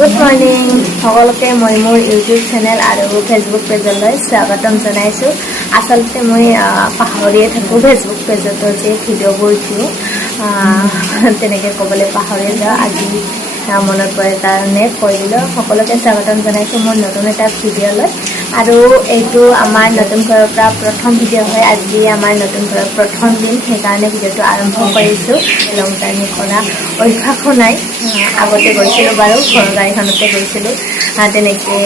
Good morning সকলোকে মই মোৰ ইউটিউব চেনেল আৰু ফেচবুক পেজলৈ স্বাগতম জনাইছোঁ। আচলতে মই পাহৰিয়ে থাকোঁ ফেচবুক পেজতো যে ভিডিঅ'বোৰ দিওঁ তেনেকৈ ক'বলৈ পাহৰি যাওঁ। আজি মনত পৰে কাৰণে কৈ দিলোঁ। সকলোকে স্বাগতম জনাইছোঁ মোৰ নতুন এটা ভিডিঅ'লৈ। আৰু এইটো আমাৰ নতুন ঘৰৰ পৰা প্ৰথম ভিডিঅ' হয়। আজি আমাৰ নতুন ঘৰৰ প্ৰথম দিন, সেইকাৰণে ভিডিঅ'টো আৰম্ভ কৰিছোঁ। লং জাৰ্ণি কৰা অভ্যাসো নাই, আগতে গৈছিলোঁ বাৰু, ঘৰৰ গাড়ীখনতে গৈছিলোঁ, তেনেকৈ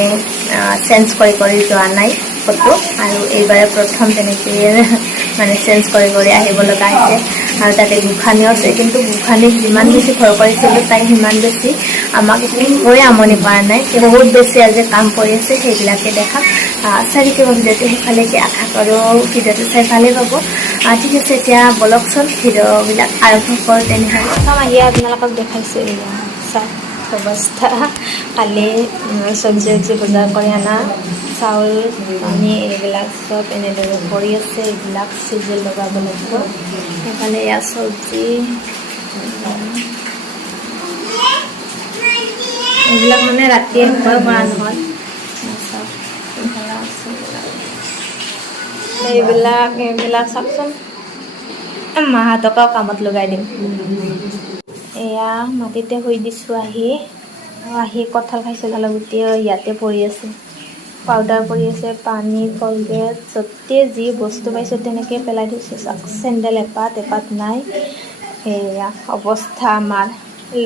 চেঞ্জ কৰি যোৱা নাই ক'তো। আৰু এইবাৰে প্ৰথম তেনেকৈ মানে চেঞ্জ কৰি আহিব লগা হৈছে। আৰু তাতে গোঁসানীও আছে, কিন্তু গোঁসানীক যিমান বেছি ভয় কৰিছিলোঁ তাই সিমান বেছি আমাক একোৱে আমনি কৰা নাই। বহুত বেছি আজি কাম কৰি আছে, সেইবিলাকে দেখাম। চাৰিকে ভিডিঅ'টো সেইফালেকে আশা কৰোঁ ভিডিঅ'টো চাই ভালেই পাব। ঠিক আছে, এতিয়া বলকচোন ভিডিঅ'বিলাক আৰম্ভ কৰোঁ। তেনেহ'লে প্ৰথম আহি আপোনালোকক দেখাইছোঁ এয়া চাওক অৱস্থা। কালি চব্জি বজাৰ কৰি অনা চাউল পানী এইবিলাক চব এনেদৰে পৰি আছে। এইবিলাক চিজিল লগাব লাগিব। সেইফালে এয়া চব্জি, এইবিলাক মানে ৰাতিয়ে ভয় কৰা নহয়। এইবিলাক চাওকচোন, মাহঁতকো কামত লগাই দিম। এয়া মাটিতে শুই দিছোঁ আহি কঁঠাল খাইছোঁ, কঁঠালৰ গুটি ইয়াতে পৰি আছে, পাউডাৰ পৰি আছে, পানী কলগেট য'তে যি বস্তু পাইছোঁ তেনেকৈ পেলাই থৈছোঁ। চাওক চেণ্ডেল এপাত নাই। এয়া অৱস্থা আমাৰ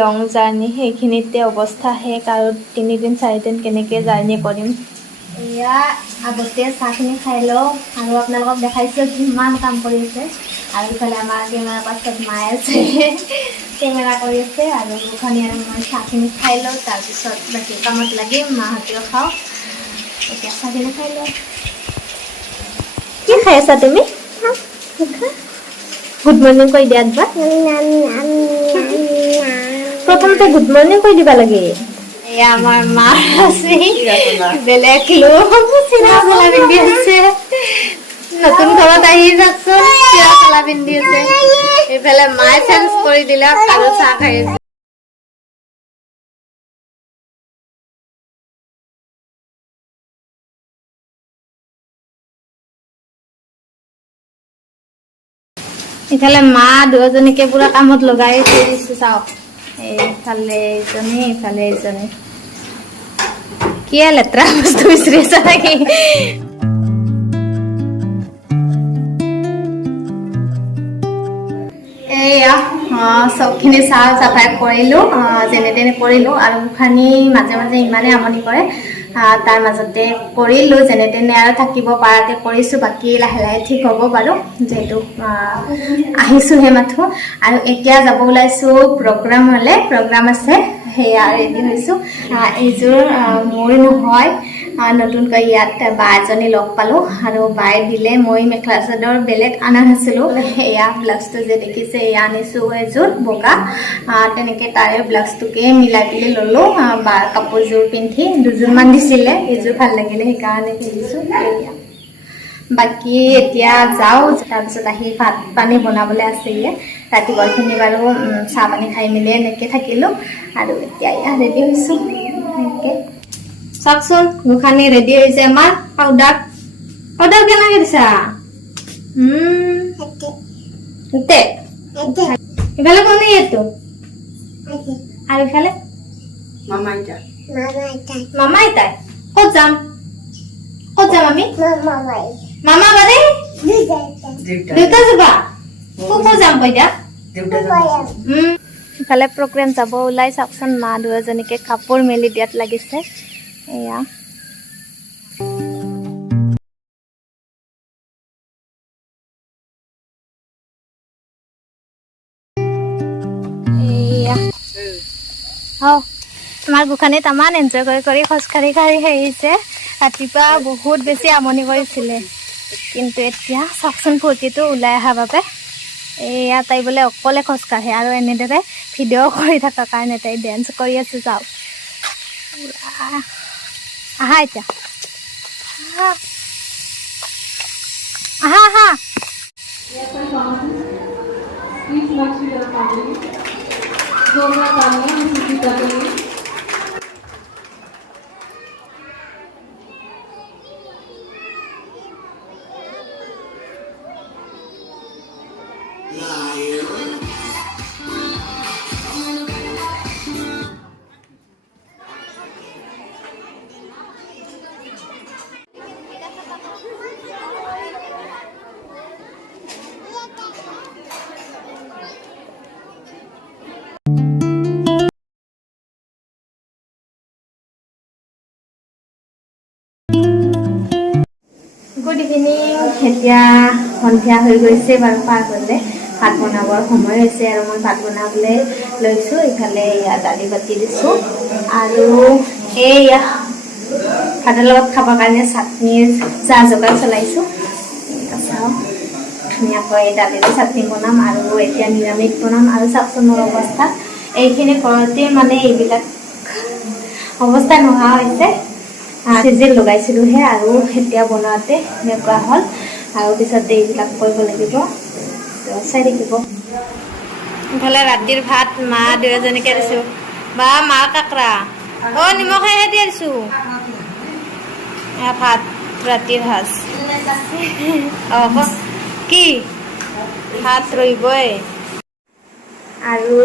লং জাৰ্ণি, সেইখিনিতে অৱস্থা শেষ। আৰু 3 দিন 4 দিন কেনেকৈ জাৰ্ণি কৰিম। এয়া আগতে চাহখিনি খাই লওঁ আৰু আপোনালোকক দেখাইছোঁ কিমান কাম কৰি আছে। আৰু ইফালে আমাৰ কেমেৰা পাছত মায়ে আছে, কেমেৰা কৰি আছে। আৰু গোঁসানী আৰু মই চাহখিনি খাই লওঁ, তাৰপিছত বাকী কামত লাগিম। মাহঁতেও খাওঁ। এতিয়া চাহখিনি খাই লওঁ। কি খাই আছা তুমি? গুড মৰ্ণিং কৈ দিয়া একবাৰ। প্ৰথমতে গুড মৰ্ণিং কৈ দিবা লাগে। এয়া আমাৰ মা আছে, বেলেগ লোক চিৰা চলা পিন্ধি আছে। নতুন ঘৰত আহি যাওকচোন, চিৰা চলা পিন্ধি আছে। এইফালে মায়ে চেঞ্জ কৰি দিলে আৰু চাহ খাই আছে। ইফালে মা দুজনীকে পুৰা কামত লগাই থৈ দিছো। চাওক এইফালে এইজনী, এইফালে এইজনী। কি লেতেৰা বস্তু বিচাৰি আছা নেকি? এয়া চবখিনি চাফ চাফাই কৰিলোঁ, যেনে তেনে কৰিলোঁ। আৰু গোঁসানী মাজে মাজে ইমানে আমনি কৰে, তাৰ মাজতে কৰিলোঁ যেনে তেনে আৰু থাকিব পৰাকৈ কৰিছোঁ। বাকী লাহে লাহে ঠিক হ'ব বাৰু, যিহেতু আহিছোঁহে মাথো। আৰু এতিয়া যাব ওলাইছোঁ প্ৰগ্ৰামলৈ, প্ৰগ্ৰাম আছে, সেয়া ৰেডি হৈছোঁ। এইযোৰ মোৰ নহয়, নতুনকৈ ইয়াত বা এজনী লগ পালোঁ আৰু বায়ে দিলে। মই মেখেলা চাদৰ বেলেগ অনা নাছিলোঁ, এয়া ব্লাউজটো যে দেখিছে এয়া আনিছোঁ এযোৰ বগা। তেনেকৈ তাৰে ব্লাউজটোকে মিলাই পেলাই ল'লোঁ। বাৰ কাপোৰযোৰ পিন্ধি দুযোৰমান দিছিলে, এইযোৰ ভাল লাগিলে সেইকাৰণে পিন্ধিছোঁ। এয়া বাকী এতিয়া যাওঁ, তাৰপিছত আহি ভাত পানী বনাবলৈ আছেয়ে। ৰাতিপুৱাখিনি বাৰু চাহ পানী খাই মেলি এনেকৈ থাকিলোঁ। আৰু এতিয়া এয়া ৰেডি হৈছোঁ এনেকৈ। চাওকচোন গোঁসানী ৰেডি হৈছে আমাৰ। পাউডাৰ কেনেকৈ দিছা? ইফালে কোন এইটো আৰু ইফালে মামা আইতাই। ক'ত যাম আমি? মামা বাদে দেউতা যাবা? ক'ত যাম কৈ দিয়া? ইফালে প্ৰগ্ৰেম যাব ওলাই। চাওকচোন মা দুজনীকে কাপোৰ মেলি দিয়াত লাগিছে। এয়া আমাৰ গোঁসানী তামান এনজয় কৰি খোজকাঢ়ি আহিছে। ৰাতিপুৱা বহুত বেছি আমনি কৰিছিলে, কিন্তু এতিয়া চাওকচোন ফূৰ্তিটো ওলাই অহাৰ বাবে। এয়া তাই বোলে অকলে খোজকাঢ়ে আৰু এনেদৰে ভিডিঅ' কৰি থকাৰ কাৰণে তাই ডেন্স কৰি আছে। যাওক আহা, এতিয়া আহা। গুড ইভিনিং এতিয়া সন্ধিয়া হৈ গৈছে বাৰু পাৰ হ'লে ভাত বনাবৰ সময় হৈছে আৰু মই ভাত বনাবলৈ লৈছোঁ ইফালে এয়া দালি বাতি দিছোঁ আৰু এয়া ভাতৰ লগত খাবৰ কাৰণে চাটনিৰ যা যোগাৰ চলাইছোঁ চাওঁ ধুনীয়াকৈ দালিৰ চাটনি বনাম আৰু এতিয়া নিৰামিষ বনাম আৰু চাওকচোন মোৰ অৱস্থা এইখিনি ঘৰতে মানে এইবিলাক অৱস্থা নোহোৱা হৈছে চিজিল লগাইছিলোঁহে আৰু এতিয়া বনোৱাতে এনেকুৱা হ'ল আৰু পিছতে এইবিলাক কৰিব লাগিব চাই থাকিব ইফালে ৰাতিৰ ভাত মা দুয়োজনীকে দিছোঁ বা মা কাকৰা নিমখেহে দি দিছোঁ ভাত ৰাতিৰ সাজ কি ভাত ৰহিবই আৰু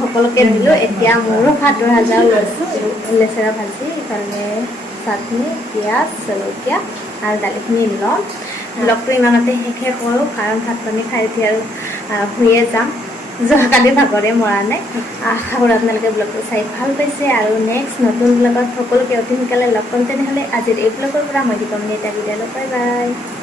সকলোকে দিলোঁ এতিয়া মোৰো ভাতৰ সাজাও লৈছোঁ লেচেৰা ভাজি ইফালে চাটনি পিঁয়াজ জলকীয়া আৰু দালিখিনি ল'ম ব্লগটো ইমানতে শেষে কৰোঁ কাৰণ ভাত পানী খাই উঠি আৰু শুয়ে যাম যোৱাকালি ভাগৰে মৰা নাই আশা কৰোঁ আপোনালোকে ব্লগটো চাই ভাল পাইছে আৰু নেক্সট নতুন ব্লগত সকলোকে অতি সোনকালে লগ পাম তেনেহ'লে আজিৰ এই ব্লগৰ পৰা মই দীপমণি এটা বিদায় লওঁ বাই বাই